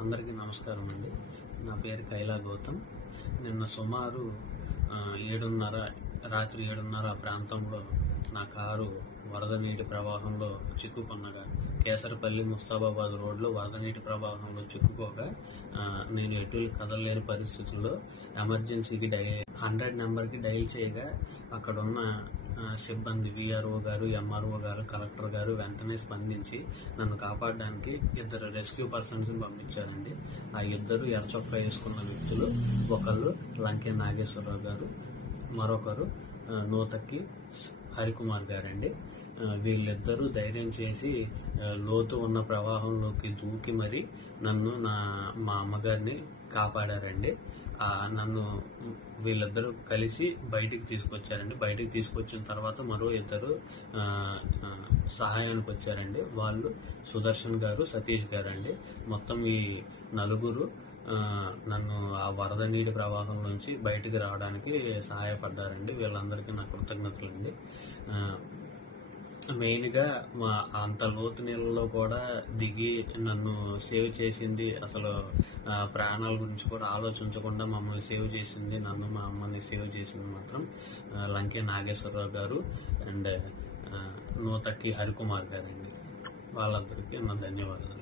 అందరికీ నమస్కారం అండి. నా పేరు కైలా గౌతమ్. నిన్న సుమారు 7:30 రాత్రి 7:30 ఆ ప్రాంతంలో నా కారు వరద నీటి ప్రవాహంలో చిక్కుకున్నగా కేసరపల్లి ముస్తాబాబాద్ రోడ్లో వరద నీటి ప్రవాహంలో చిక్కుకోగా నేను ఎటు కదలలేని పరిస్థితుల్లో ఎమర్జెన్సీకి 100 నెంబర్కి డైల్ చేయగా అక్కడున్న సిబ్బంది విఆర్ఓ గారు, ఎంఆర్ఓ గారు, కలెక్టర్ గారు వెంటనే స్పందించి నన్ను కాపాడడానికి 2 రెస్క్యూ పర్సన్స్ పంపించారండి. ఆ 2 ఎర్రచొక్కా వేసుకున్న వ్యక్తులు, ఒకళ్ళు లంకే నాగేశ్వరరావు గారు, మరొకరు నూతక్కి హరికుమార్ గారండి. వీళ్ళిద్దరూ ధైర్యం చేసి లోతు ఉన్న ప్రవాహంలోకి దూకి మరి నన్ను మా అమ్మగారిని కాపాడారండి. నన్ను వీళ్ళిద్దరూ కలిసి బయటికి తీసుకొచ్చారండి. బయటికి తీసుకొచ్చిన తర్వాత మరో 2 సహాయానికి వచ్చారండి. వాళ్ళు సుదర్శన్ గారు, సతీష్ గారు అండి. మొత్తం ఈ 4 నన్ను ఆ వరద నీటి ప్రవాహం నుంచి బయటికి రావడానికి సహాయపడ్డారండి. వీళ్ళందరికీ నా కృతజ్ఞతలండి. మెయిన్గా అంత లోతు నీళ్ళలో కూడా దిగి నన్ను సేవ్ చేసింది, అసలు ప్రాణాల గురించి కూడా ఆలోచించకుండా మమ్మల్ని సేవ్ చేసింది, నన్ను మా అమ్మని సేవ్ చేసింది మాత్రం లంకే నాగేశ్వరరావు గారు అండ్ నూతక్కి హరికుమార్ గారండి. వాళ్ళందరికీ నా ధన్యవాదాలు.